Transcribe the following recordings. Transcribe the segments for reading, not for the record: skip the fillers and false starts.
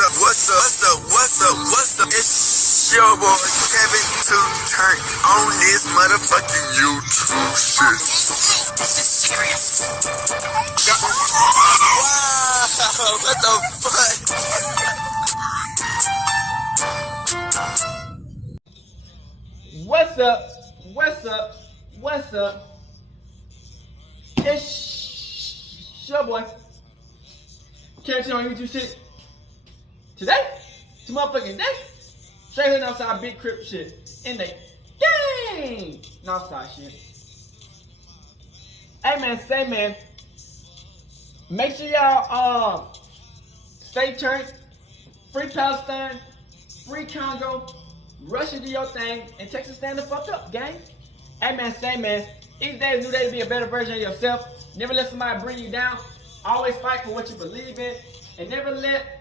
What's up? It's your boy Kevin to turn on this motherfucking YouTube shit. This is serious. Wow, what the fuck? What's up? It's your boy Kevin on YouTube shit. Today, motherfucking day. Straight here outside big crip shit. In the game. Outside shit. Hey man, make sure y'all stay tuned. Free Palestine, free Congo, Russia do your thing, and Texas stand the fuck up, gang. Hey man, each day is a new day to be a better version of yourself. Never let somebody bring you down. Always fight for what you believe in, and never let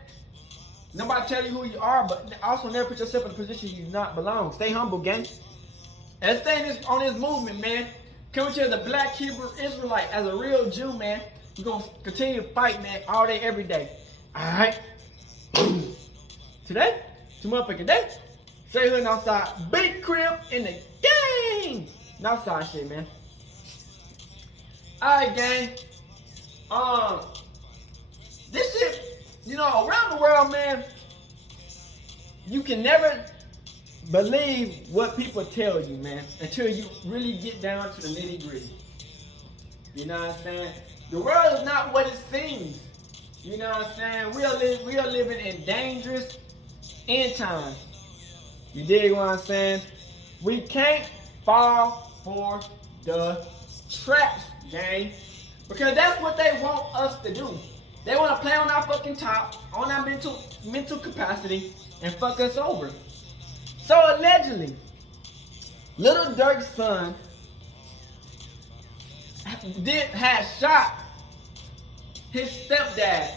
nobody tell you who you are, but also never put yourself in a position you do not belong. Stay humble, gang. And stay on this movement, man. Coming to you as a black Hebrew Israelite, as a real Jew, man. We're going to continue to fight, man, all day, every day. Alright? Today, motherfucking day. Straight hood outside. Big crib in the game. Outside shit, man. Alright, gang. This shit, you know, around the world, man, you can never believe what people tell you, man, until you really get down to the nitty-gritty. You know what I'm saying? The world is not what it seems. You know what I'm saying? We are living in dangerous end times. You dig what I'm saying? We can't fall for the traps, gang, because that's what they want us to do. They want to play on our fucking top, on our mental capacity, and fuck us over. So allegedly, Lildurk's son had shot his stepdad,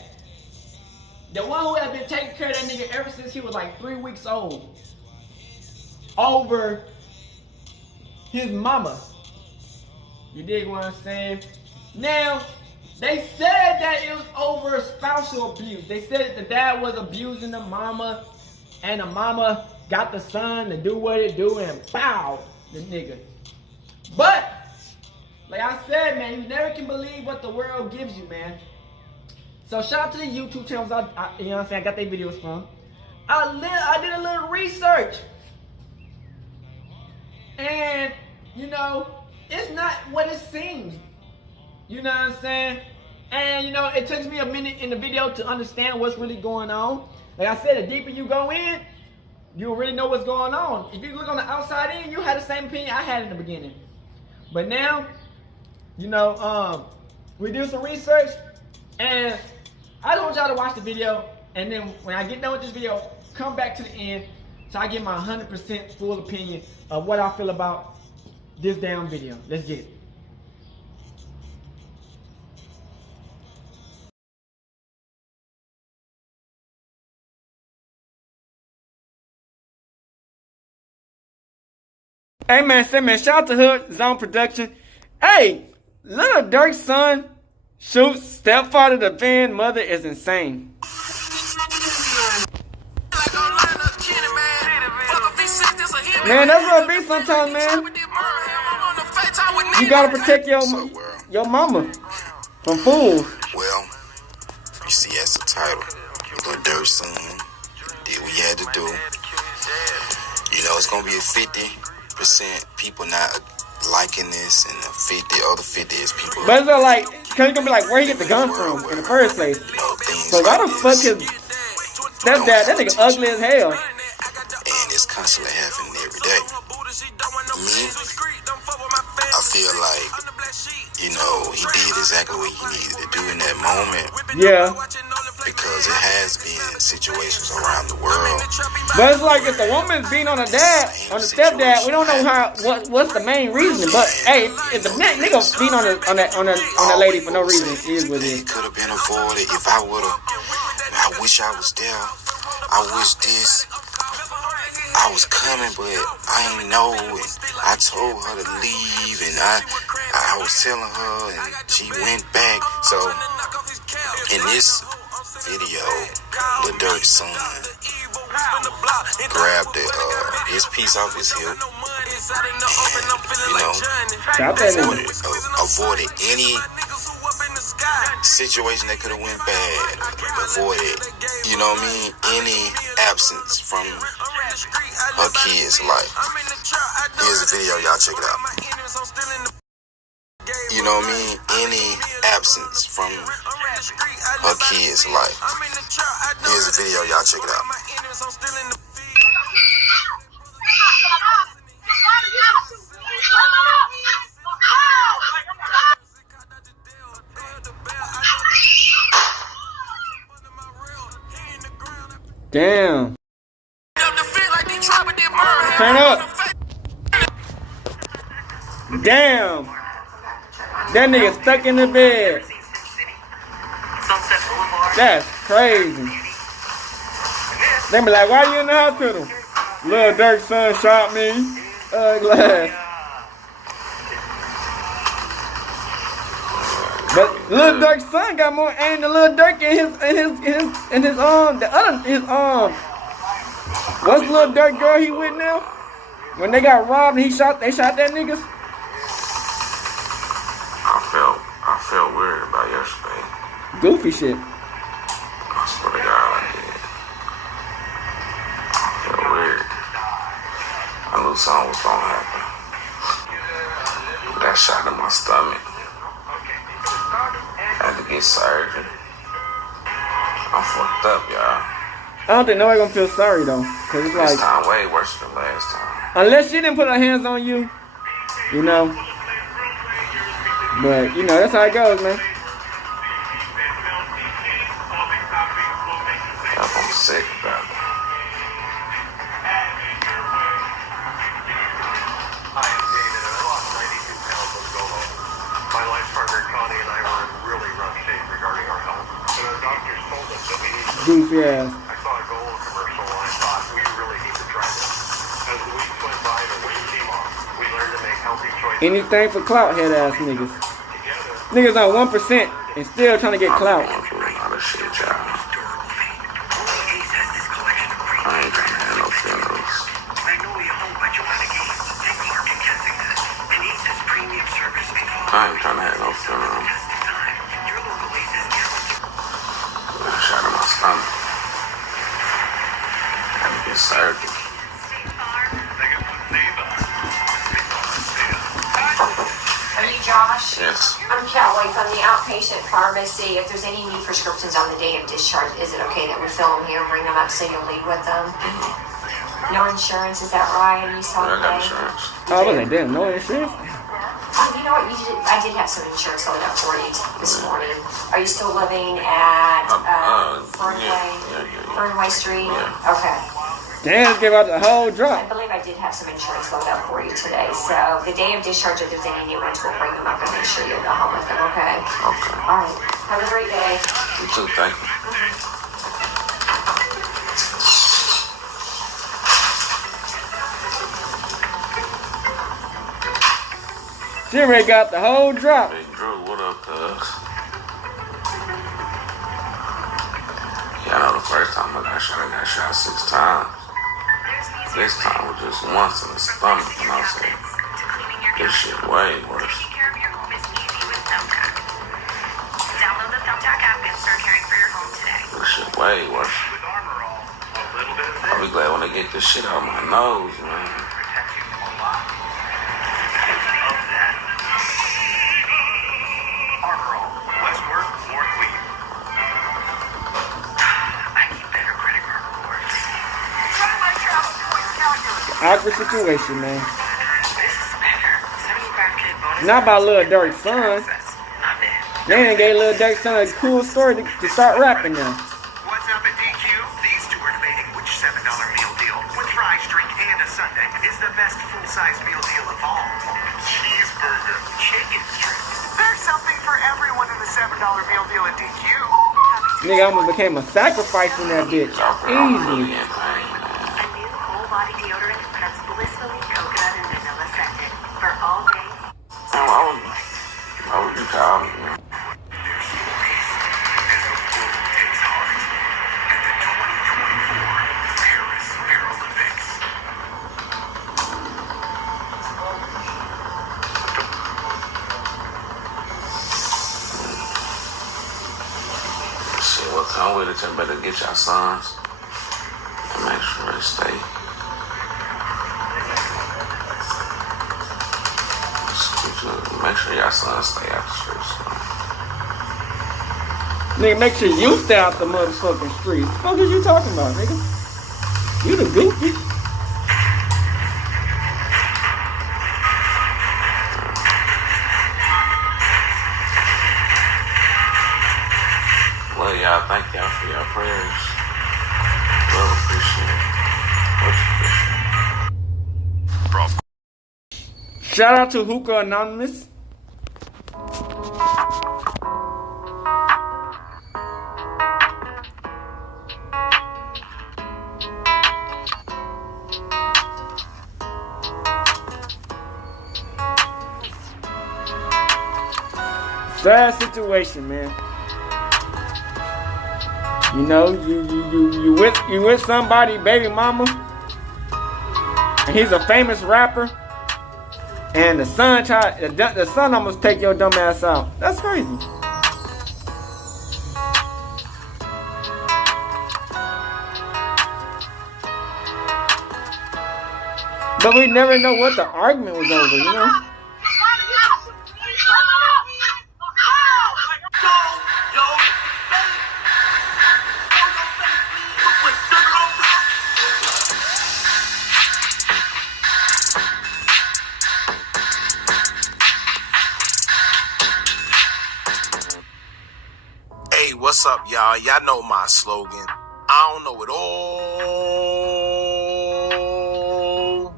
the one who had been taking care of that nigga ever since he was like 3 weeks old, over his mama. You dig what I'm saying? Now, they said that it was over spousal abuse. They said that the dad was abusing the mama, and the mama got the son to do what it do, and pow, the nigga. But, like I said, man, you never can believe what the world gives you, man. So shout out to the YouTube channels, you know what I'm saying, I got their videos from. I did a little research. And, you know, it's not what it seems. You know what I'm saying? And, you know, it takes me a minute in the video to understand what's really going on. Like I said, the deeper you go in, you'll really know what's going on. If you look on the outside in, you had the same opinion I had in the beginning. But now, you know, we do some research, and I don't want y'all to watch the video, and then when I get done with this video, come back to the end so I get my 100% full opinion of what I feel about this damn video. Let's get it. Hey man, shout out to Hood Zone Production. Hey, Lildurk's son shoots stepfather to defend mother is insane. Man, that's what it be sometimes, man. You gotta protect your mama from fools. Well, you see, that's the title. Lildurk's son did what he had to do. You know, it's gonna be a 50% people not liking this, and the other 50 is people. But it's like, cause it's gonna be like, where he get the gun from in the first place? You know, So why the fuck his stepdad? That nigga ugly as hell. And it's constantly happening every day. Me, I feel like, you know, he did exactly what he needed to do in that moment. Yeah. Because it has been situations around the world. But it's like if the woman's beating on the stepdad, we don't know what's the main reason. But hey, if the nigga beating on the lady for no reason, it is what it is. It could have been avoided if I would've. I wish I was there. I wish this. I was coming, but I ain't know. And I told her to leave, and I was telling her, and she went back. So in this video, Lildurk's son grabbed his piece off his hip. You know, avoided any situation that could have went bad. Avoided, you know what I mean, any absence from her kid's life. Here's a video, y'all check it out. You know what I mean, any absence from her kid's life. Here's a video, y'all check it out. Damn. Turn up. Damn. That nigga stuck in the bed. That's crazy. They be like, why you in the hospital? Lildurk's son shot me. Glass. But Lildurk's son got more aim than Lildurk in his arm. His arm. What's Lildurk girl he with now? When they got robbed and they shot that niggas? I felt weird about yesterday. Goofy shit. I swear to God, I did. I felt weird. I knew something was gonna happen. That shot in my stomach. I had to get surgery. I'm fucked up, y'all. I don't think nobody gonna feel sorry though, cause it's like this time way worse than last time. Unless she didn't put her hands on you, you know. But you know that's how it goes, man. I'm sick about it. Hi, I'm David, and I lost 92 pounds on Golo. My life partner Connie and I were in really rough shape regarding our health. And our doctors told us that we need to... Goofy ass. I saw a Golo commercial and I thought we really need to try this. As the weeks went by, the weight came off. We learned to make healthy choices. Anything for clout head ass niggas. Niggas on 1% and still trying to get clout. I'm going through a lot of shit, y'all. I ain't gonna have no funerals. I ain't trying to have no funeral. I shot in my stomach. Had to get surgery. Are you Josh? Yes. I'm Kelly from the outpatient pharmacy. If there's any new prescriptions on the day of discharge, is it okay that we fill them here and bring them up so you'll leave with them? No insurance, is that right? You saw I got today? insurance. Oh, was they damn no insurance? You know what? I did have some insurance loaded up for you this morning. Are you still living at Fernway Street? Yeah. Okay. Damn, give out the whole I drop. believe I did have some insurance loaded up for you today. So the day of discharge, if there's any new ones, we'll bring them up and make sure you'll go home with them, okay? Okay. All right. Have a great day. You too, thank you. Jimmy got the whole drop. Big Drew, what up, cuz? Yeah, I know the first time I got shot 6 times. This time was just once in the stomach, and I said, this shit way worse. This shit way worse. I'll be glad when they get this shit out of my nose, man. Awkward situation, man. Not about Lildurk's son. They ain't gave Lildurk's son a cool story to start rapping now. What's up at DQ? These two are debating which $7 meal deal with fries, drink, and a sundae is the best full-size meal deal of all. Cheeseburger, chicken strips. There's something for everyone in the $7 meal deal at DQ. Nigga almost became a sacrifice in that bitch. Easy. A new whole body deodorant that's blissfully coconut and vanilla scented for all day. Why would you call me? way that y'all better get y'all sons and make sure they stay. Make sure y'all sons stay out the streets. Nigga, make sure you stay out the motherfucking streets. What the fuck is you talking about, nigga? You the goofy. Well, y'all, thank y'all for your prayers. Well appreciate it. Much appreciate it. Shout out to Hookah Anonymous. Sad situation, man. You know, you with somebody, baby mama, and he's a famous rapper, and the son almost take your dumb ass out. That's crazy. But we never know what the argument was over, you know? Hey, what's up, y'all? Y'all know my slogan. I don't know it all,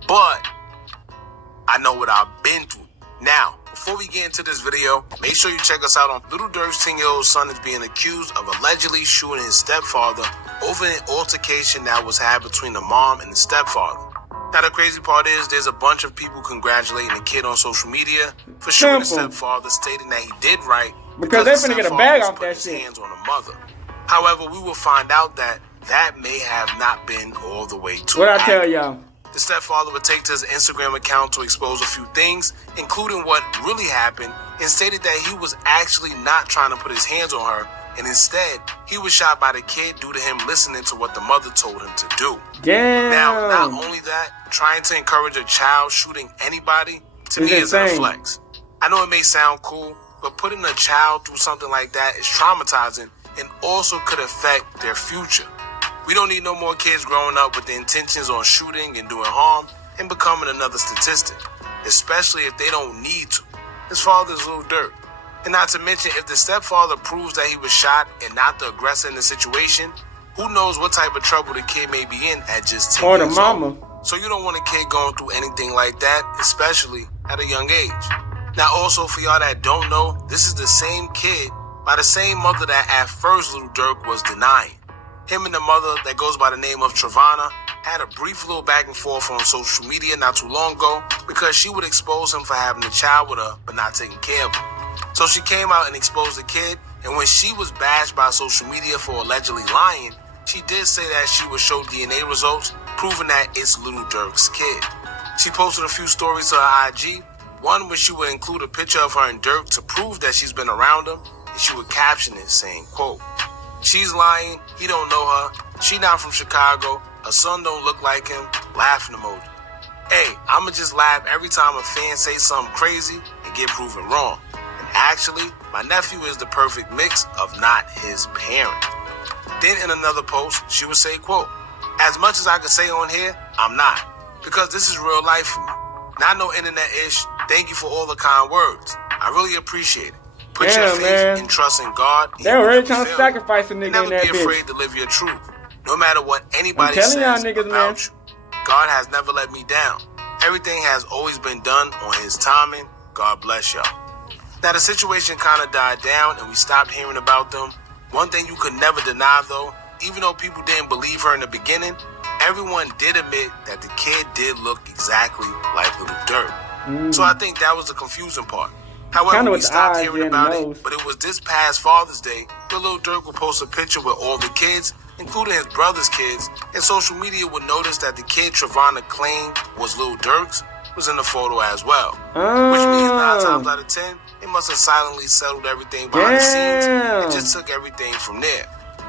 but I know what I've been through. Now, before we get into this video, make sure you check us out on Lildurk's 10-year-old son is being accused of allegedly shooting his stepfather over an altercation that was had between the mom and the stepfather. Now, the crazy part is there's a bunch of people congratulating the kid on social media for shooting the stepfather, stating that he did right because they're finna get a bag off that shit. Hands on the mother. However, we will find out that that may have not been all the way true. What I tell y'all? The stepfather would take to his Instagram account to expose a few things, including what really happened, and stated that he was actually not trying to put his hands on her, and instead, he was shot by the kid due to him listening to what the mother told him to do. Damn. Now, not only that, trying to encourage a child shooting anybody, to me, is a flex. I know it may sound cool, but putting a child through something like that is traumatizing and also could affect their future. We don't need no more kids growing up with the intentions on shooting and doing harm and becoming another statistic, especially if they don't need to. His father's Lildurk. And not to mention, if the stepfather proves that he was shot and not the aggressor in the situation, who knows what type of trouble the kid may be in at just 10 or the years mama. old. So you don't want a kid going through anything like that, especially at a young age. Now also, for y'all that don't know, this is the same kid by the same mother that at first Lildurk was denying. Him and the mother that goes by the name of Travana had a brief little back and forth on social media not too long ago because she would expose him for having a child with her but not taking care of him. So she came out and exposed the kid, and when she was bashed by social media for allegedly lying, she did say that she would show DNA results proving that it's Lildurk's kid. She posted a few stories to her IG, one where she would include a picture of her and Dirk to prove that she's been around him, and she would caption it saying, quote, "She's lying, he don't know her, she not from Chicago, her son don't look like him, laughing emoji. Hey, I'ma just laugh every time a fan say something crazy and get proven wrong. And actually, my nephew is the perfect mix of not his parent." Then in another post, she would say, quote, "As much as I can say on here, I'm not, because this is real life for me. Not no internet-ish. Thank you for all the kind words. I really appreciate it. Put your faith and trust in God. They were really trying to sacrifice a nigga in that bitch. Never be afraid to live your truth. No matter what anybody says about you. God has never let me down. Everything has always been done on his timing. God bless y'all." Now the situation kind of died down and we stopped hearing about them. One thing you could never deny though, even though people didn't believe her in the beginning, everyone did admit that the kid did look exactly like Lildurk. So I think that was the confusing part. However, we stopped hearing about it, but it was this past Father's Day where Lildurk would post a picture with all the kids, including his brother's kids, and social media would notice that the kid Travana claimed was Lildurk's was in the photo as well. Which means 9 times out of 10, they must have silently settled everything behind the scenes and just took everything from there.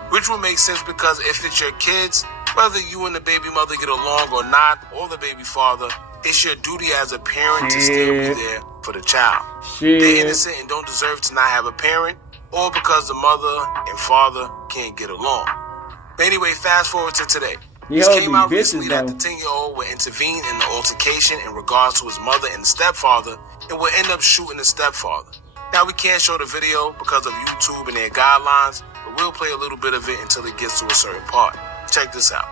which would make sense because if it's your kids, whether you and the baby mother get along or not, or the baby father, it's your duty as a parent to still be there for the child. They're innocent and don't deserve to not have a parent, or because the mother and father can't get along. But anyway, fast forward to today. This came out recently that the 10-year-old would intervene in the altercation in regards to his mother and the stepfather and would end up shooting the stepfather. Now, we can't show the video because of YouTube and their guidelines, but we'll play a little bit of it until it gets to a certain part. Check this out.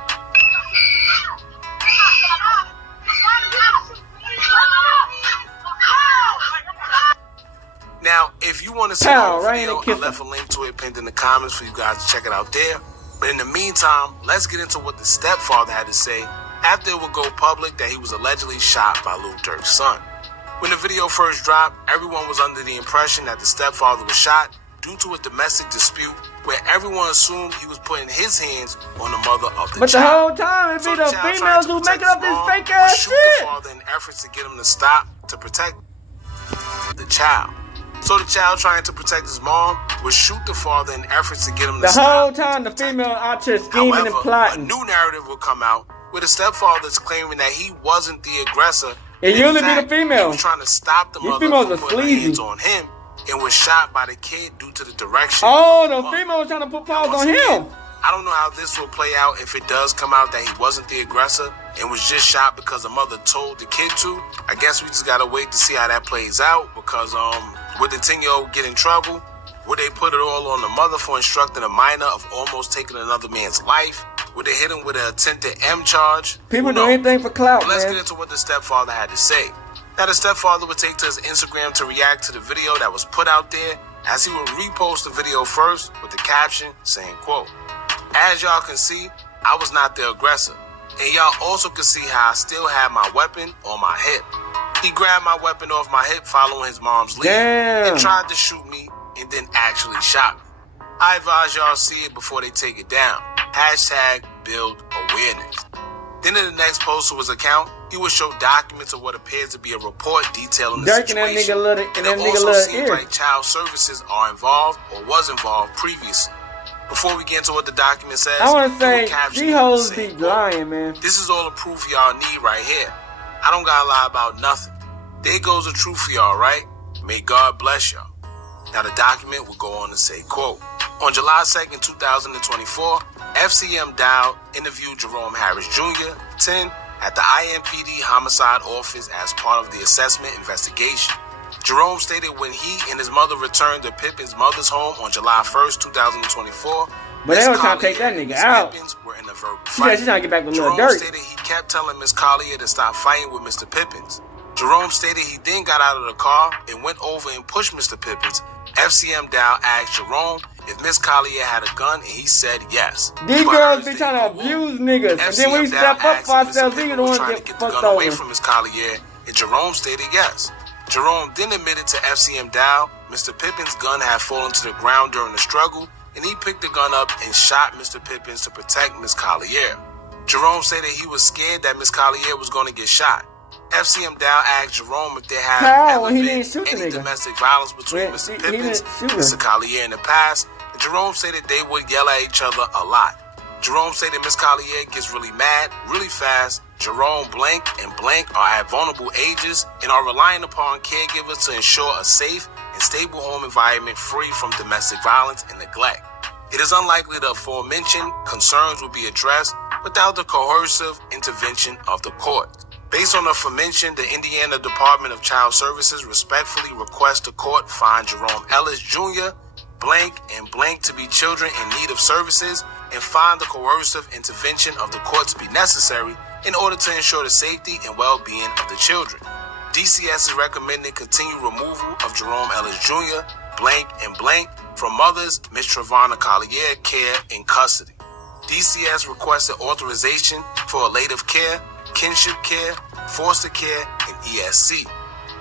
Now, if you want to see the video, I left a link to it pinned in the comments for you guys to check it out there. But in the meantime, let's get into what the stepfather had to say after it would go public that he was allegedly shot by Lildurk's son. When the video first dropped, everyone was under the impression that the stepfather was shot due to a domestic dispute where everyone assumed he was putting his hands on the mother of the child. But the whole time, it be the females who making up this fake ass shit. The father in efforts to get him to stop to protect the child. So the child trying to protect his mom would shoot the father in efforts to get him to stop. The whole time, the female out here scheming and plotting. A new narrative will come out where the stepfather is claiming that he wasn't the aggressor. It usually be the female. He was trying to stop the mother from putting her hands on him and was shot by the kid due to the direction. Oh, the female was trying to put paws on him. I don't know how this will play out if it does come out that he wasn't the aggressor and was just shot because the mother told the kid to. I guess we just gotta wait to see how that plays out because would the 10-year-old get in trouble? Would they put it all on the mother for instructing a minor of almost taking another man's life? Would they hit him with an attempted M charge? People do anything for clout, man. Let's get into what the stepfather had to say. Now, the stepfather would take to his Instagram to react to the video that was put out there, as he would repost the video first with the caption saying, quote, "As y'all can see, I was not the aggressor. And y'all also can see how I still had my weapon on my hip. He grabbed my weapon off my hip following his mom's lead and tried to shoot me and then actually shot me. I advise y'all see it before they take it down. Hashtag build awareness." Then in the next post to his account, he would show documents of what appears to be a report detailing the situation. And it also seems like child services are involved or was involved previously. Before we get into what the document says, I want to say, these hoes be lying, man. "This is all the proof y'all need right here. I don't gotta lie about nothing. There goes the truth for y'all, right? May God bless y'all." Now the document will go on to say, quote, "On July 2nd, 2024, FCM Dow interviewed Jerome Harris Jr., 10, at the IMPD homicide office as part of the assessment investigation. Jerome stated when he and his mother returned to Pippin's mother's home on July 1st, 2024, but they don't try to take that nigga out. Pippins were in a verbal fight. Yeah, she's trying to get back with Jerome Lildurk. stated he kept telling Miss Collier to stop fighting with Mr. Pippins. Jerome stated he then got out of the car and went over and pushed Mr. Pippins. FCM Dow asked Jerome if Miss Collier had a gun, and he said yes. These girls be trying to abuse niggas, and then we step up for ourselves, we don't want to get the gun away from Miss Collier, and Jerome stated yes. Jerome then admitted to FCM Dow Mr. Pippin's gun had fallen to the ground during the struggle, and he picked the gun up and shot Mr. Pippins to protect Miss Collier. Jerome said that he was scared that Miss Collier was going to get shot. FCM Dow asked Jerome if there had ever been any domestic violence between Mr. Pippins and Mr. Collier in the past, and Jerome said that they would yell at each other a lot. Jerome said that Miss Collier gets really mad, really fast. Jerome blank and blank are at vulnerable ages and are relying upon caregivers to ensure a safe and stable home environment free from domestic violence and neglect. It is unlikely the aforementioned concerns will be addressed without the coercive intervention of the court. Based on the aforementioned, the Indiana Department of Child Services respectfully requests the court find Jerome Ellis Jr. blank and blank to be children in need of services and find the coercive intervention of the court to be necessary in order to ensure the safety and well-being of the children. DCS is recommending continued removal of Jerome Ellis Jr. blank and blank from mothers Ms. Travana Collier care in custody. DCS requested authorization for elective care, kinship care, foster care, and ESC.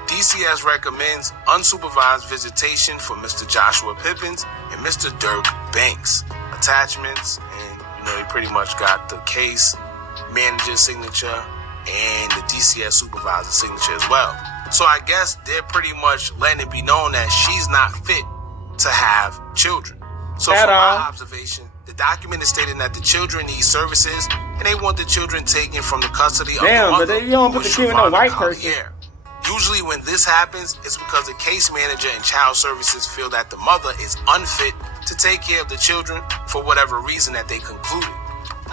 DCS recommends unsupervised visitation for Mr. Joshua Pippins and Mr. Dirk Banks. Attachments, and he pretty much got the case manager's signature and the DCS supervisor's signature as well. So I guess they're pretty much letting it be known that she's not fit to have children. So from my observation, The document is stating that the children need services and they want the children taken from the custody of Damn, the mother. but you don't put the kid with no white person. Usually when this happens, it's because the case manager and child services feel that the mother is unfit to take care of the children for whatever reason that they concluded.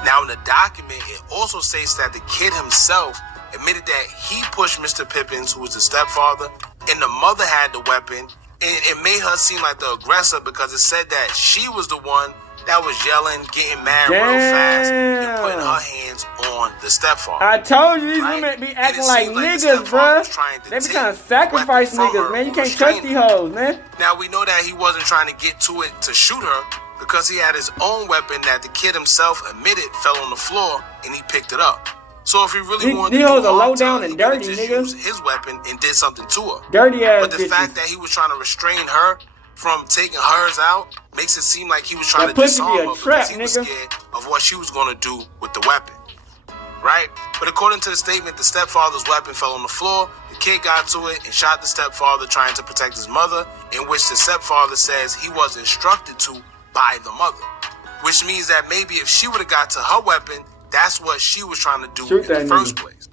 Now in the document, it also states that the kid himself admitted that he pushed Mr. Pippins, who was the stepfather, and the mother had the weapon, and it made her seem like the aggressor because it said that she was the one that was yelling, getting mad real fast, and putting her hands on the stepfather. I told you these women be acting like niggas, bruh. They be trying to sacrifice niggas, man. You can't trust these hoes, man. Now we know that he wasn't trying to get to it to shoot her because he had his own weapon that the kid himself admitted fell on the floor and he picked it up. So if he really wanted to do low down and dirty, just nigga. used his weapon and did something to her. Dirty ass But the bitches. fact that he was trying to restrain her from taking hers out makes it seem like he was trying That to pussy be disarm a her trap, because he was nigga. scared of what she was going to do with the weapon. Right? But according to the statement, the stepfather's weapon fell on the floor. The kid got to it and shot the stepfather trying to protect his mother, in which the stepfather says he was instructed to by the mother. Which means that maybe if she would have got to her weapon, that's what she was trying to do in the first place.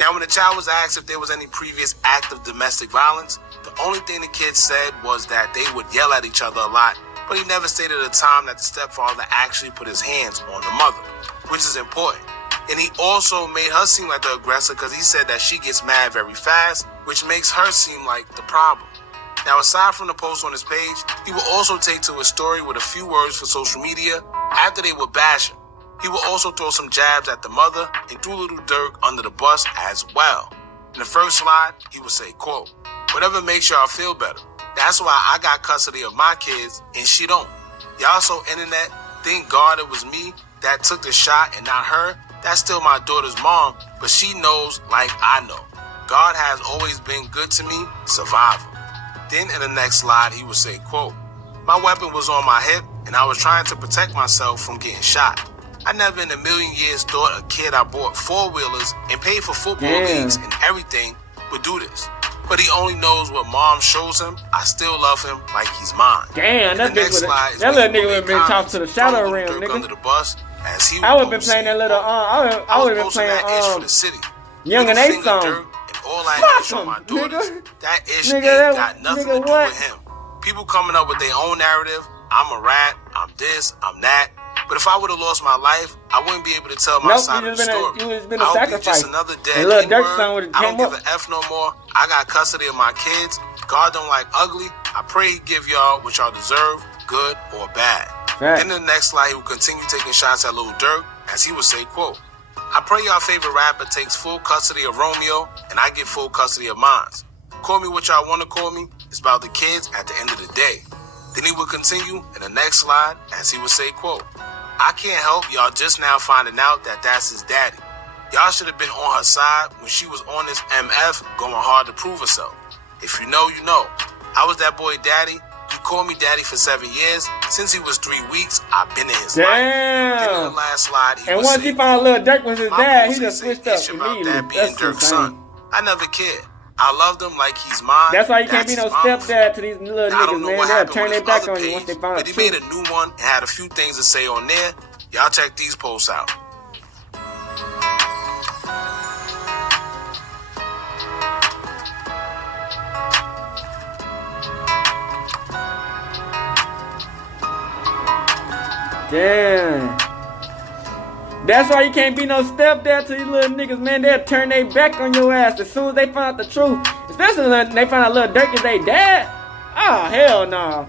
Now, when the child was asked if there was any previous act of domestic violence, the only thing the kid said was that they would yell at each other a lot, but he never stated a time that the stepfather actually put his hands on the mother, which is important. And he also made her seem like the aggressor because he said that she gets mad very fast, which makes her seem like the problem. Now, aside from the post on his page, he will also take to his story with a few words for social media after they would bash him. He will also throw some jabs at the mother and threw Lildurk under the bus as well. In the first slide, he will say, quote, "Whatever makes y'all feel better. That's why I got custody of my kids and she don't. Y'all so internet, thank God it was me that took the shot and not her. That's still my daughter's mom, but she knows like I know. God has always been good to me, survivor." Then in the next slide, he will say, quote, "My weapon was on my hip and I was trying to protect myself from getting shot. I never in a million years thought a kid I bought four-wheelers and paid for football leagues and everything would do this. But he only knows what mom shows him. I still love him like he's mine." Damn, that little nigga would have been tossed to the shadow realm, nigga. Under the bus as he I would have been playing that little, I would have been playing, Young and A song. All I Fuck him, my daughters, nigga. that ish Nigga, ain't that- got nothing nigga, to do what? with him. People coming up with their own narrative. I'm a rat. I'm this. I'm that. But if I would have lost my life, I wouldn't be able to tell my side of the story. You would have been a I would be sacrifice. just another dead And Lil Durk N-word. song would've I don't came give up. an F no more. I got custody of my kids. God don't like ugly. I pray he give y'all what y'all deserve, good or bad. Right. In the next slide, he will continue taking shots at Lil Durk as he would say, quote, "I pray y'all favorite rapper takes full custody of Romeo and I get full custody of mine. Call me what y'all want to call me. It's about the kids at the end of the day." Then he would continue in the next slide as he would say, quote, "I can't help y'all just now finding out that that's his daddy. Y'all should have been on her side when she was on this MF going hard to prove herself. If you know, you know. I was that boy daddy. He called me daddy for 7 years. Since he was 3 weeks, I've been in his life." Then in the last slide, he And would once say, he found Lil Durk was his "My dad, he post just is a switched up bitch about immediately. that being That's Durk's insane. son. I never cared. I loved him like he's mine. That's why you can't That's be no his mama. stepdad to these little I don't niggas, know man. what They'll happened turn with their his back other on you page, once they find but out he the made a truth. new one and had a few things to say on there. Y'all check these posts out. Damn. That's why you can't be no stepdad to these little niggas, man. They'll turn their back on your ass as soon as they find out the truth. Especially when they find out Lil Durk is their dad. Oh, hell no.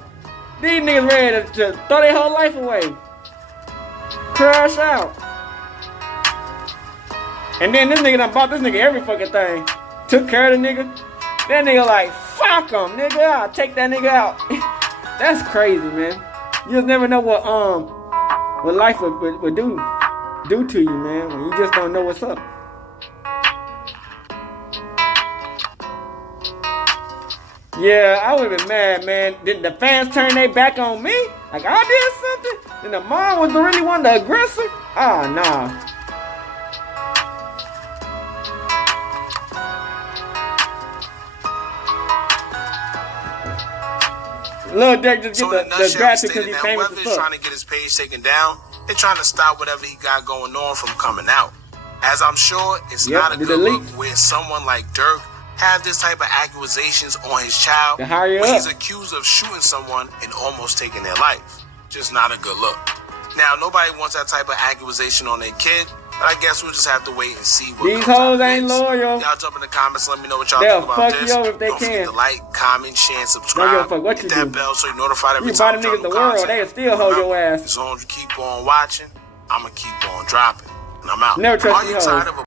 These niggas ready to throw their whole life away. Crash out. And then this nigga done bought this nigga every fucking thing. Took care of the nigga. That nigga like, fuck him, nigga. I'll take that nigga out. That's crazy, man. You just never know what life would do to you, man, when you just don't know what's up. Yeah, I would have been mad, man. Did the fans turn their back on me? Like I did something? Then the mom was the really one, the aggressor? Ah, nah. Lildurk just So get in a the nutshell, graphic he because stated he's that famous whether as he's trying fuck. to get his page taken down, they're trying to stop whatever he got going on from coming out. As I'm sure it's Yep, not a the good look delete. where someone like Dirk have this type of accusations on his child To hire you when up. he's accused of shooting someone and almost taking their life. Just not a good look. Now, nobody wants that type of accusation on their kid, but I guess we'll just have to wait and see what These comes out hoes of ain't this. loyal. Y'all jump in the comments, let me know what y'all They'll think about fuck this. you over if they Don't can. forget to like, comment, share, and subscribe. Don't give a fuck what Hit you that do. bell so you're notified every You time buy the we niggas drop the new world, content. they'll still hold your ass. As long as you keep on watching, I'ma keep on dropping. And I'm out. Never trust Are you these tired hoes. of a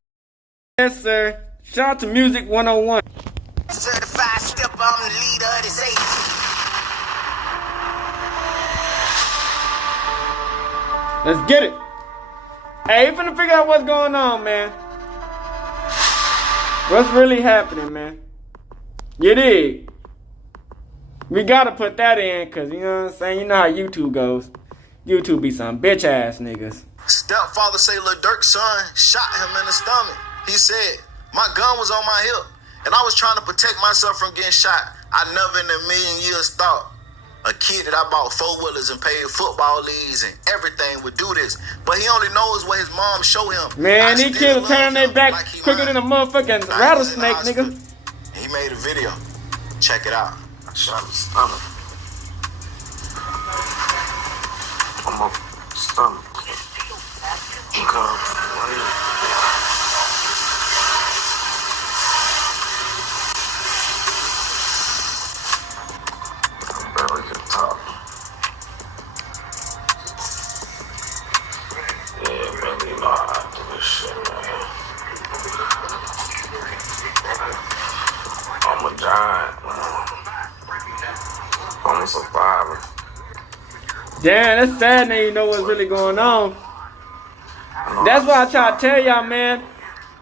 Yes, sir. Shout out to Music 101. Certified stepper, I'm the leader of this age. Let's get it. Hey, you finna figure out what's going on, man. What's really happening, man? You dig? We gotta put that in, cause you know what I'm saying? You know how YouTube goes. YouTube be some bitch ass niggas. Stepfather say Lildurk's son shot him in the stomach. He said, my gun was on my hip, and I was trying to protect myself from getting shot. I never in a million years thought a kid that I bought 4-wheelers and paid football leagues and everything would do this. But he only knows what his mom showed him. Man, these kids turn their back like he quicker mine. than a motherfucking Now, he was in the rattlesnake, hospital, nigga. and he made a video. Check it out. I shot his stomach. I'm a stomach. Barely get top. Yeah, man, you know how I do this shit, man. I'm a giant, man. I'm a survivor. Damn, that's sad now you know what's really going on. That's why I try to tell y'all, man.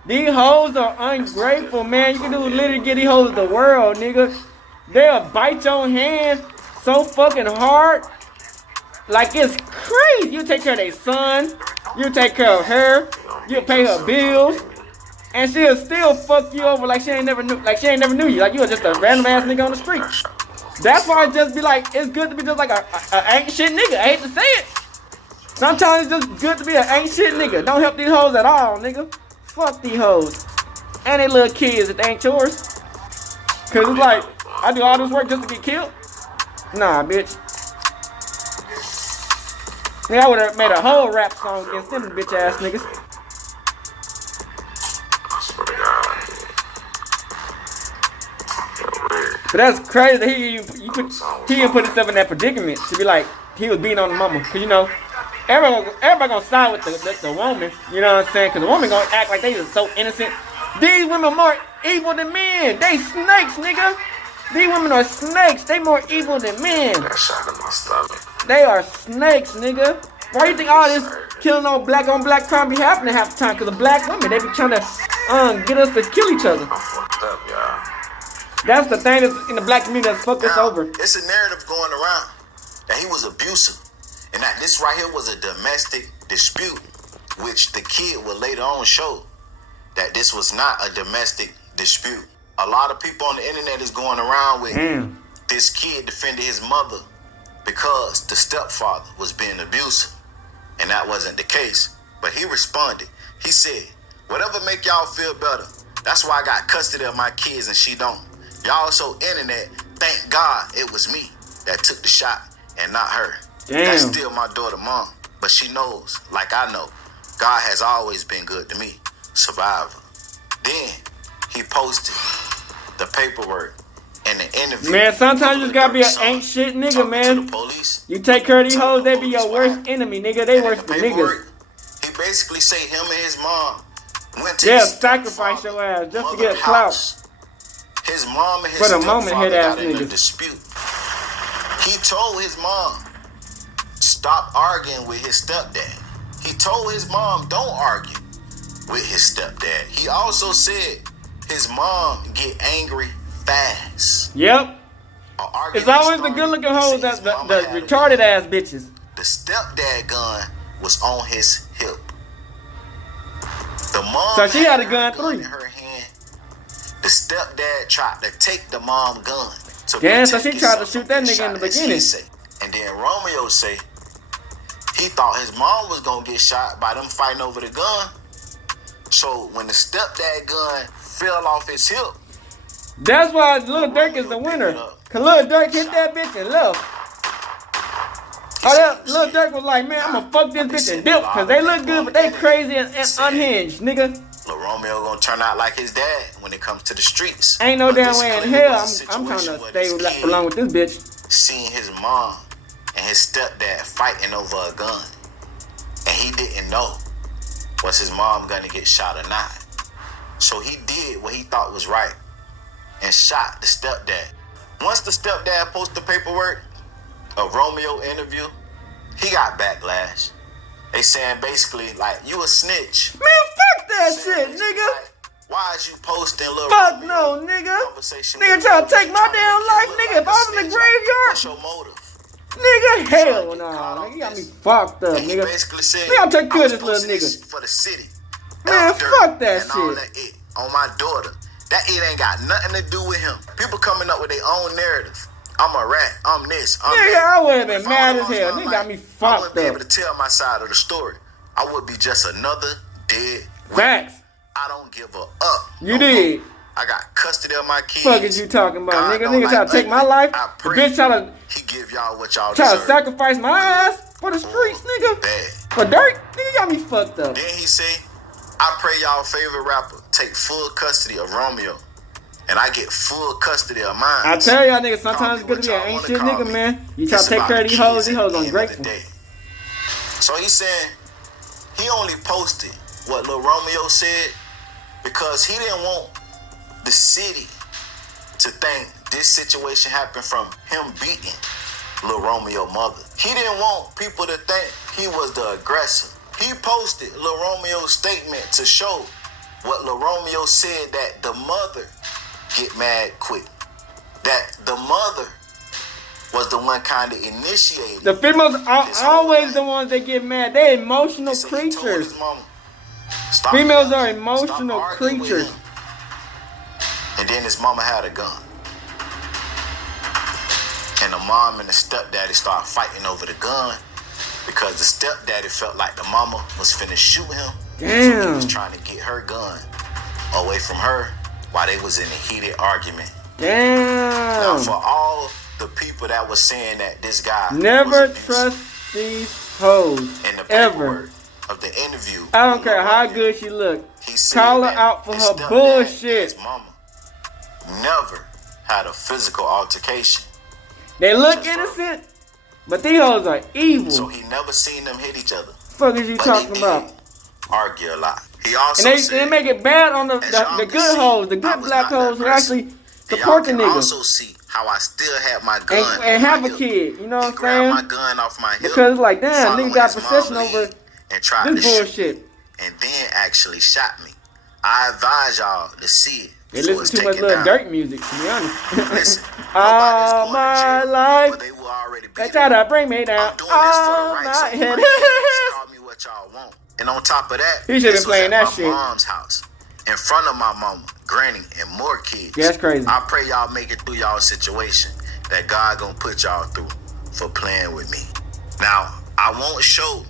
These hoes are ungrateful, man. You can do literally get these hoes the world, nigga. They'll bite your hand so fucking hard. Like it's crazy. You take care of their son. You take care of her. You pay her bills. And she'll still fuck you over like she ain't never knew you. Like you was just a random ass nigga on the street. That's why I just be like, it's good to be just like a ain't shit nigga. I hate to say it. Sometimes it's just good to be an ain't shit nigga. Don't help these hoes at all, nigga. Fuck these hoes. And they little kids if they ain't yours. Cause it's like, I do all this work just to get killed? Nah, bitch. Yeah, I would've made a whole rap song against them bitch ass niggas. I swear to God. But that's crazy that he even put himself in that predicament to be like, he was beating on the mama. Cause you know, everybody gonna side with the woman. You know what I'm saying? Cause the woman gonna act like they are so innocent. These women are more evil than men. They snakes, nigga. These women are snakes. They more evil than men. That shot in my stomach. They are snakes, nigga. Why you think all this killing on black crime be happening half the time? Cause the black women, they be trying to get us to kill each other. I'm fucked up, y'all. That's the thing that's in the black community that's fucked us Now, over. it's a narrative going around that he was abusive, and that this right here was a domestic dispute, which the kid will later on show that this was not a domestic dispute. A lot of people on the internet is going around with this kid defending his mother because the stepfather was being abusive, and that wasn't the case. But he responded. He said, whatever make y'all feel better, that's why I got custody of my kids and she don't. Y'all so internet, thank God it was me that took the shot and not her. Damn. That's still my daughter mom, but she knows, like I know, God has always been good to me. Survivor. Then he posted the paperwork and the interview. Man, sometimes you just gotta be an ain't shit nigga, Talking man. to the police. You take care of these hoes, they be your worst enemy, nigga. They And in worse the than paperwork, niggas. he basically say him and his mom went to They'll his sacrifice stepfather, your ass just to mother get clout. house. His mom and his For the moment, stepfather head-ass got in a niggas. dispute. He told his mom, stop arguing with his stepdad. He told his mom, don't argue with his stepdad. He also said his mom get angry fast. Yep. An It's argument always the started. good looking He hoes said that his the mama had a retarded gun. ass bitches. The stepdad gun was on his hip. The mom So she had a her gun three. in her hand. The stepdad tried to take the mom gun. to Yeah, so protect she tried to himself shoot from that getting nigga in shot, the as he beginning. say. And then Romeo say he thought his mom was gonna get shot by them fighting over the gun. So when the stepdad gun fell off his hip, That's why Lildurk is the winner. Cause Lildurk hit that bitch and left. Oh, that Lildurk was like, man, I'ma fuck this bitch and dip. Cause they look good, but they crazy and unhinged, nigga. Lil Romeo gonna turn out like his dad when it comes to the streets. Ain't no But damn this way in clearly hell was a I'm trying to situation where stay this kid along with this bitch. seeing his mom and his stepdad fighting over a gun, and he didn't know was his mom gonna get shot or not. So he did what he thought was right and shot the stepdad. Once the stepdad posted the paperwork of Romeo interview, he got backlash. They saying basically like, you a snitch. Man, fuck that Saying shit, basically, nigga. like, why is you posting little Fuck Romeo no, nigga. conversation Nigga with trying to Romeo, take my trying to damn make you life, look nigga. like If I was a in the snitch? graveyard, What's your motive? nigga, hell no. Nigga, you got me fucked up, And he nigga. basically said, Nigga, I'm taking care of this I was little posting nigga. for the city. Man, Lildurk, fuck that and all shit. that it on my daughter. That it ain't got nothing to do with him. People coming up with their own narrative. I'm a rat. I'm this. I'm Nigga, that. I would have been If I mad would've as hell. lost my Nigga got life, me I fucked wouldn't be able up. to tell my side of the story. I would be just another dead witness. Facts. I don't give a up. You did. more. I got custody of my kids. Fuck is you talking about, God nigga? don't Nigga try like to take my ugly. life. I The pray bitch try he give y'all what y'all to deserve. sacrifice my ass for the streets, nigga. Bad. For dirt, nigga got me fucked up. Then he say, I pray y'all favorite rapper take full custody of Romeo, and I get full custody of mine. I tell y'all niggas, Call sometimes me it's good to what be an y'all ain't wanna shit call nigga, me. man. You try It's to take about care of the these hoes, kids these at hoes the end of the ungrateful. day. So he's saying he only posted what Lil Romeo said because he didn't want the city to think this situation happened from him beating Lil Romeo's mother. He didn't want people to think he was the aggressor. He posted Lil Romeo's statement to show what Lil Romeo said, that the mother get mad quick. That the mother was the one kind of initiated. The females are this whole always thing. the ones that get mad. They emotional He said he told creatures. his mama, "Stop Females yelling, are emotional stop arguing with creatures. him." And then his mama had a gun. And the mom and the stepdaddy started fighting over the gun because the stepdaddy felt like the mama was finna shoot him. So he was Damn. trying to get her gun away from her while they was in a heated argument. Now, Damn. for all the people that was saying that this guy Never was abusive, trust these hoes. in the Ever. paperwork of the interview, I don't with care Lil how Romeo, good she look. he said Call her that out for his her stepdad bullshit. and his mama never had a physical altercation. They look innocent, but these hoes are So evil. he never seen them hit each other. Fuck is you But talking they about? did argue a lot. He also And they said, make it bad on the as y'all the can good see, hoes, the I good was black not that hoes who person. actually and support the y'all can niggas. also see how I still had my gun And on have my a hip. kid, you know He what I'm grabbed my saying? gun off my hip, Because it's like, damn, following nigga got his possession mama over lead, and tried this to shoot bullshit. me, and then actually shot me. I advise y'all to see it. They before listen it's too much taken Lil down. Durk music, to be honest. Listen, All nobody's going to my jail, life, but they will already be they there. try to bring me down. I'm doing this for the All rights my of head. my kids. Call me what y'all want. And on top of that, He should've this been playing was at that my shit. mom's house, in front of my mama, granny, and more kids. Yeah, that's crazy. I pray y'all make it through y'all situation that God gonna put y'all through for playing with me. Now, I won't show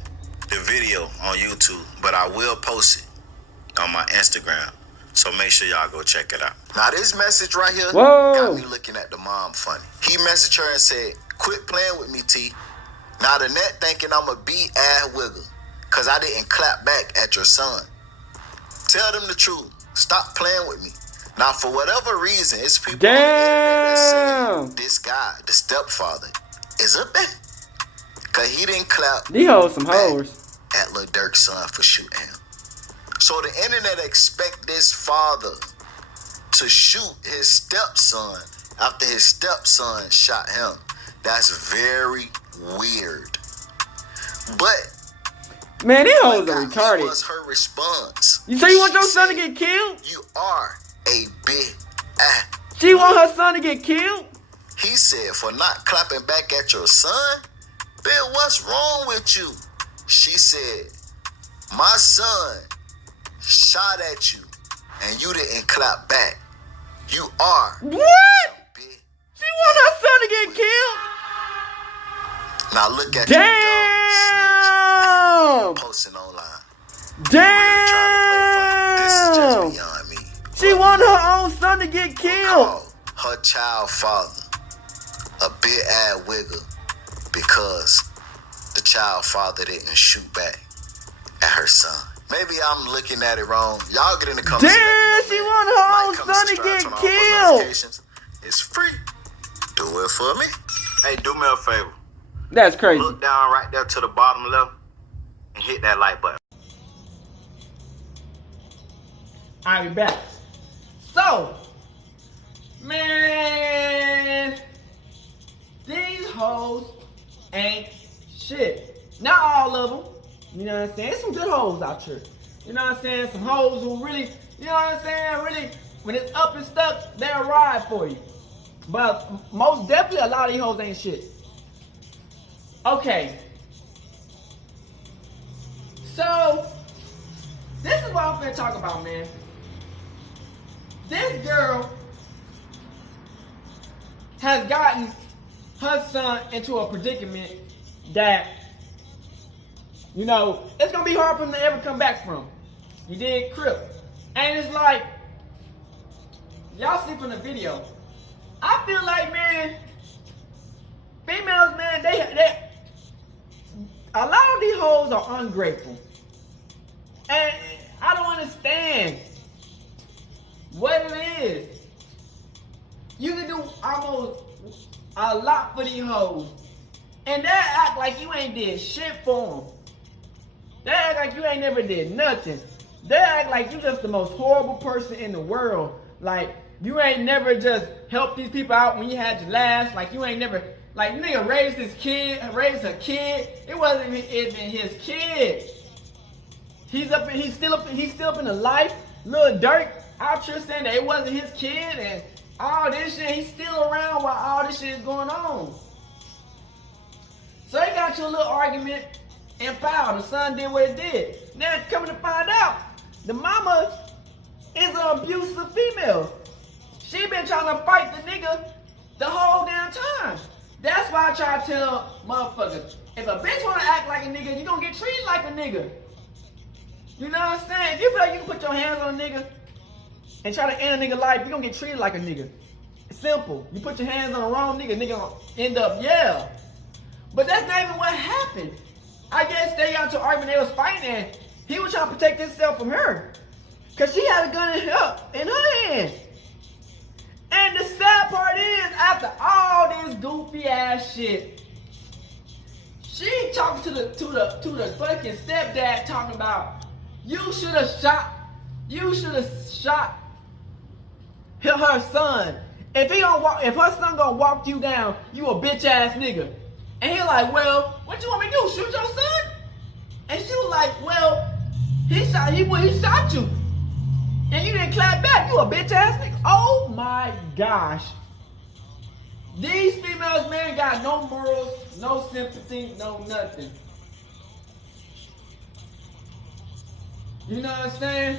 the video on YouTube, but I will post it on my Instagram. So make sure y'all go check it out. Now, this message right here Whoa. got me looking at the mom funny. He messaged her and said, "Quit playing with me, T. Now the net thinking I'm a B-ass wiggle because I didn't clap back at your son. Tell them the truth. Stop playing with me." Now, for whatever reason, it's people on the internet that Damn. say this guy, the stepfather, is a bet. Because he didn't clap These hoes some hoes. at Lil Durk's son for shooting him. So the internet expect this father to shoot his stepson after his stepson shot him. That's very weird. But Man, these what hoes are got me retarded. was her response. You say you want She your son to said, get killed? "You are a big ass." She want her son to get killed? He said, "For not clapping back at your son? Bill, what's wrong with you?" She said, "My son shot at you and you didn't clap back. You are What? a big She want her son to get killed? Now look at Damn! you, posting online. Damn! This is just beyond me. She want her own son to get killed. Call her child father a bit-ass wigger because the child father didn't shoot back at her son. Maybe I'm looking at it wrong. Y'all get in the comments. Damn, she want her own son to get killed. It's free. Do it for me. Hey, do me a favor. That's crazy. Look down right there to the bottom left and hit that like button. I'll be back. So, man, these hoes ain't shit. Not all of them. You know what I'm saying? There's some good hoes out here. You know what I'm saying? Some hoes who really, you know what I'm saying? Really, when it's up and stuck, they'll ride for you. But most definitely, a lot of these hoes ain't shit. Okay. So, this is what I'm gonna talk about, man. This girl has gotten her son into a predicament that, you know, it's gonna be hard for him to ever come back from. He did Crip. And it's like, y'all see from the video, I feel like, man, females, man, they a lot of these hoes are ungrateful. And I don't understand what it is. You can do almost a lot for these hoes. And they act like you ain't did shit for them. They act like you ain't never did nothing. They act like you just the most horrible person in the world. Like, you ain't never just helped these people out when you had your last. Like, you ain't never, like, nigga raised a kid. It wasn't even his kid. He's still up in the life. Lildurk out here saying that it wasn't his kid and all this shit. He's still around while all this shit is going on. So they got into a little argument and pow, the son did what it did. Now coming to find out, the mama is an abusive female. She been trying to fight the nigga the whole damn time. That's why I try to tell motherfuckers, if a bitch wanna act like a nigga, you gonna get treated like a nigga. You know what I'm saying? If you feel like you can put your hands on a nigga and try to end a nigga life, you gonna get treated like a nigga. It's simple. You put your hands on the wrong nigga gonna end up, yeah. But that's not even what happened. I guess they got into an argument, they was fighting, and he was trying to protect himself from her. Cause she had a gun in her hand. And the sad part is, after all this goofy ass shit, she talking to the fucking stepdad talking about, you should have shot her son. If her son gonna walk you down, you a bitch ass nigga. And he like, well, what you want me to do? Shoot your son? And she was like, well, he shot you, and you didn't clap back. You a bitch ass nigga. Oh my gosh. These females, man, got no morals, no sympathy, no nothing. You know what I'm saying?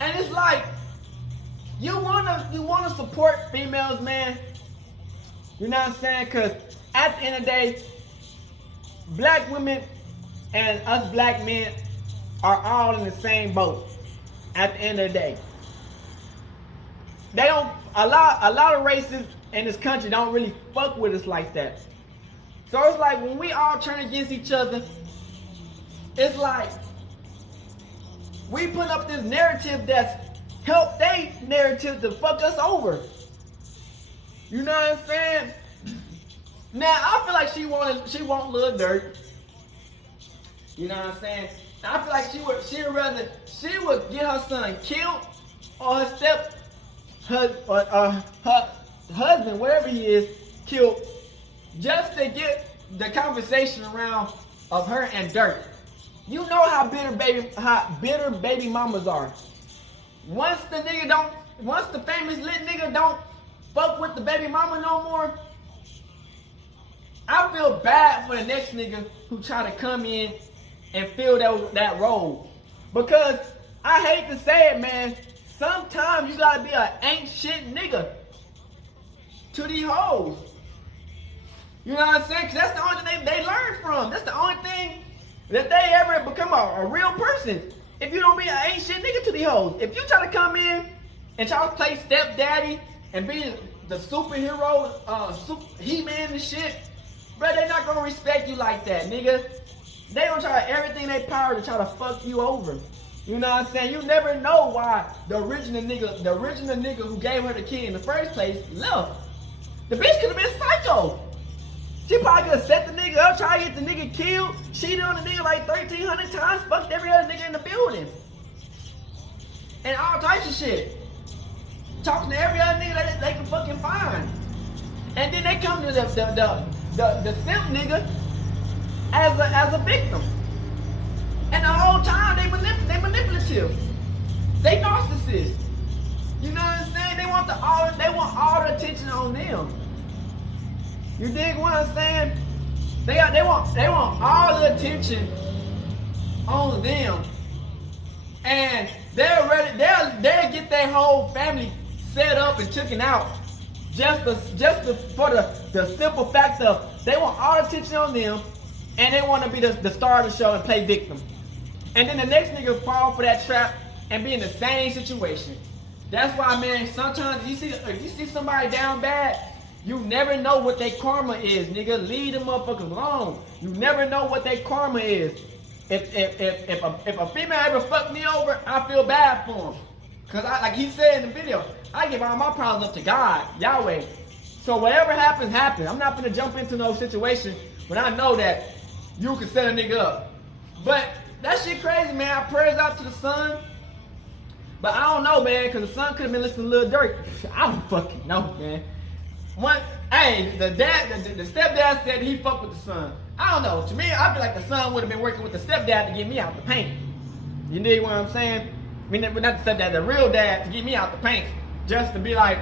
And it's like, you wanna support females, man. You know what I'm saying? Cause at the end of the day, black women and us black men are all in the same boat. At the end of the day, they don't. A lot of races in this country don't really fuck with us like that. So it's like when we all turn against each other, it's like we put up this narrative that's helped they narrative to fuck us over. You know what I'm saying? Now I feel like she want Lildurk. You know what I'm saying? I feel like she would get her son killed or her husband, wherever he is, killed just to get the conversation around of her and Dirk. You know how bitter baby mamas are. Once the famous lit nigga don't fuck with the baby mama no more, I feel bad for the next nigga who try to come in and fill that role. Because I hate to say it, man, sometimes you gotta be an ain't shit nigga to these hoes. You know what I'm saying? Because that's the only thing they learn from. That's the only thing that they ever become a real person. If you don't be an ain't shit nigga to these hoes. If you try to come in and try to play stepdaddy and be the superhero, He-Man and shit, bro, they not gonna respect you like that, nigga. They gonna try everything they power to try to fuck you over. You know what I'm saying? You never know why the original nigga who gave her the kid in the first place left. The bitch could have been psycho. She probably could have set the nigga up, tried to get the nigga killed, cheated on the nigga like 1,300 times, fucked every other nigga in the building. And all types of shit. Talking to every other nigga that they can fucking find. And then they come to the simp nigga as a victim. And the whole time they manipulative. They narcissists. You know what I'm saying? They want all the attention on them. You dig what I'm saying? They want all the attention on them. And they'll get their whole family set up and taken out just for the simple fact of they want all the attention on them and they want to be the star of the show and play victim. And then the next nigga fall for that trap and be in the same situation. That's why, man, sometimes if you see somebody down bad, you never know what their karma is, nigga. Leave them motherfuckers alone. You never know what their karma is. If a female ever fucked me over, I feel bad for him. Cause like he said in the video, I give all my problems up to God, Yahweh. So whatever happens, happens. I'm not gonna jump into no situation when I know that you can set a nigga up. But that shit crazy, man. I prayers out to the son. But I don't know, man, cause the son could have been listening to Lildurk. I don't fucking know, man. The stepdad said he fucked with the son. I don't know. To me, I feel like the son would have been working with the stepdad to get me out the paint. You dig what I'm saying? I mean, not the stepdad, the real dad to get me out the paint. Just to be like,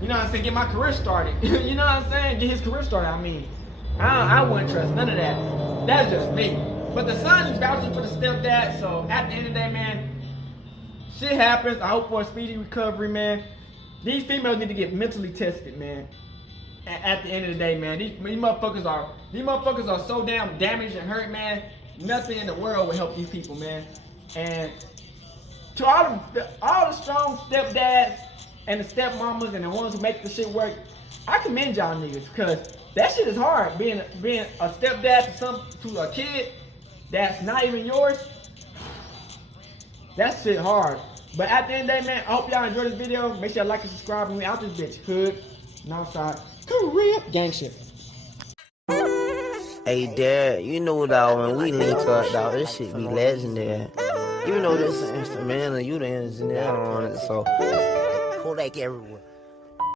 you know what I'm saying, get my career started. You know what I'm saying? Get his career started, I mean. I wouldn't trust none of that. That's just me. But the son is vouching for the stepdad, so at the end of the day, man, shit happens. I hope for a speedy recovery, man. These females need to get mentally tested, man. At the end of the day, man, these motherfuckers are so damn damaged and hurt, man. Nothing in the world will help these people, man. And to all the strong stepdads and the stepmamas and the ones who make the shit work, I commend y'all niggas, cause that shit is hard. Being a stepdad to a kid that's not even yours. That shit hard. But at the end of the day, man, I hope y'all enjoyed this video. Make sure y'all like and subscribe, and we out this bitch. Hood, Northside, Korea, gang shit. Hey, Dad, you know, dog, when we link up, dog, this shit be legendary. You know this instrumental, you the engineer on it, so Kodak everywhere.